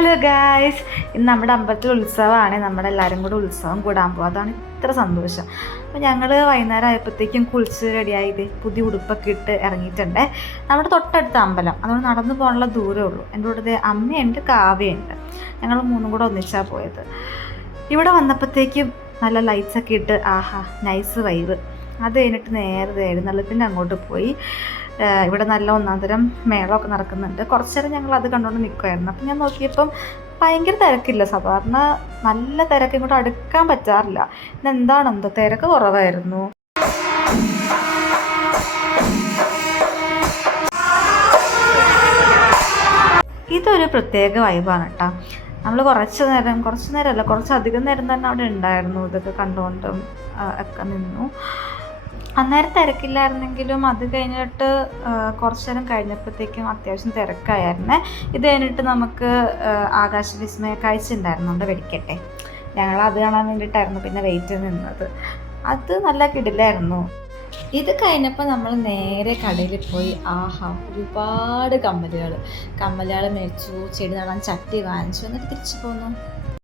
Hello guys, ഇന്ന് നമ്മുടെ അമ്പലത്തിൽ ഉത്സവമാണ്. നമ്മളെല്ലാവരും കൂടെ ഉത്സവം കൂടാൻ പോകും. അതാണ് ഇത്ര സന്തോഷം. അപ്പോൾ ഞങ്ങൾ വൈകുന്നേരം ആയപ്പോഴത്തേക്കും കുളിച്ച് റെഡിയായത് പുതിയ ഉടുപ്പൊക്കെ ഇട്ട് ഇറങ്ങിയിട്ടുണ്ട്. നമ്മുടെ തൊട്ടടുത്ത അമ്പലം, അതുകൊണ്ട് നടന്നു പോകാനുള്ള ദൂരമേ ഉള്ളൂ. എൻ്റെ കൂടെ അമ്മയുണ്ട്, കാവ്യയുണ്ട്. ഞങ്ങൾ മൂന്നും കൂടെ ഒന്നിച്ചാണ് പോയത്. ഇവിടെ വന്നപ്പോഴത്തേക്കും നല്ല ലൈറ്റ്സൊക്കെ ഇട്ട് ആഹാ നൈസ് വൈബ്. അത് കഴിഞ്ഞിട്ട് നേരെ എഴുന്നള്ളത്തിൻ്റെ അങ്ങോട്ട് പോയി. ഇവിടെ നല്ല ഒന്നാന്തരം മേളമൊക്കെ നടക്കുന്നുണ്ട്. കുറച്ച് നേരം ഞങ്ങൾ അത് കണ്ടുകൊണ്ട് നിൽക്കുമായിരുന്നു. അപ്പം ഞാൻ നോക്കിയപ്പം ഭയങ്കര തിരക്കില്ല. സാധാരണ നല്ല തിരക്ക് ഇങ്ങോട്ട് അടുക്കാൻ പറ്റാറില്ല. ഇന്നെന്താണെന്തോ തിരക്ക് കുറവായിരുന്നു. ഇതൊരു പ്രത്യേക വൈബാണ് കേട്ടോ. നമ്മൾ കുറച്ച് നേരമല്ല, കുറച്ചധികം നേരം തന്നെ അവിടെ ഉണ്ടായിരുന്നു. ഇതൊക്കെ കണ്ടുകൊണ്ടും ഒക്കെ നിന്നു. അന്നേരം തിരക്കില്ലായിരുന്നെങ്കിലും അത് കഴിഞ്ഞിട്ട് കുറച്ച് നേരം കഴിഞ്ഞപ്പോഴത്തേക്കും അത്യാവശ്യം തിരക്കായിരുന്നേ. ഇത് കഴിഞ്ഞിട്ട് നമുക്ക് ആകാശവിസ്മയ കാഴ്ച ഉണ്ടായിരുന്നു, നമ്മുടെ വെടിക്കട്ടെ. ഞങ്ങളത് കാണാൻ വേണ്ടിയിട്ടായിരുന്നു പിന്നെ വെയിറ്റ് നിന്നത്. അത് നല്ല കിടിലായിരുന്നു. ഇത് കഴിഞ്ഞപ്പോൾ നമ്മൾ നേരെ കടയിൽ പോയി. ആഹാ ഒരുപാട് കമ്മലുകൾ മേടിച്ചു, ചെടി നടാൻ ചട്ടി വാങ്ങിച്ചു, എന്നിട്ട് തിരിച്ചു പോന്നു.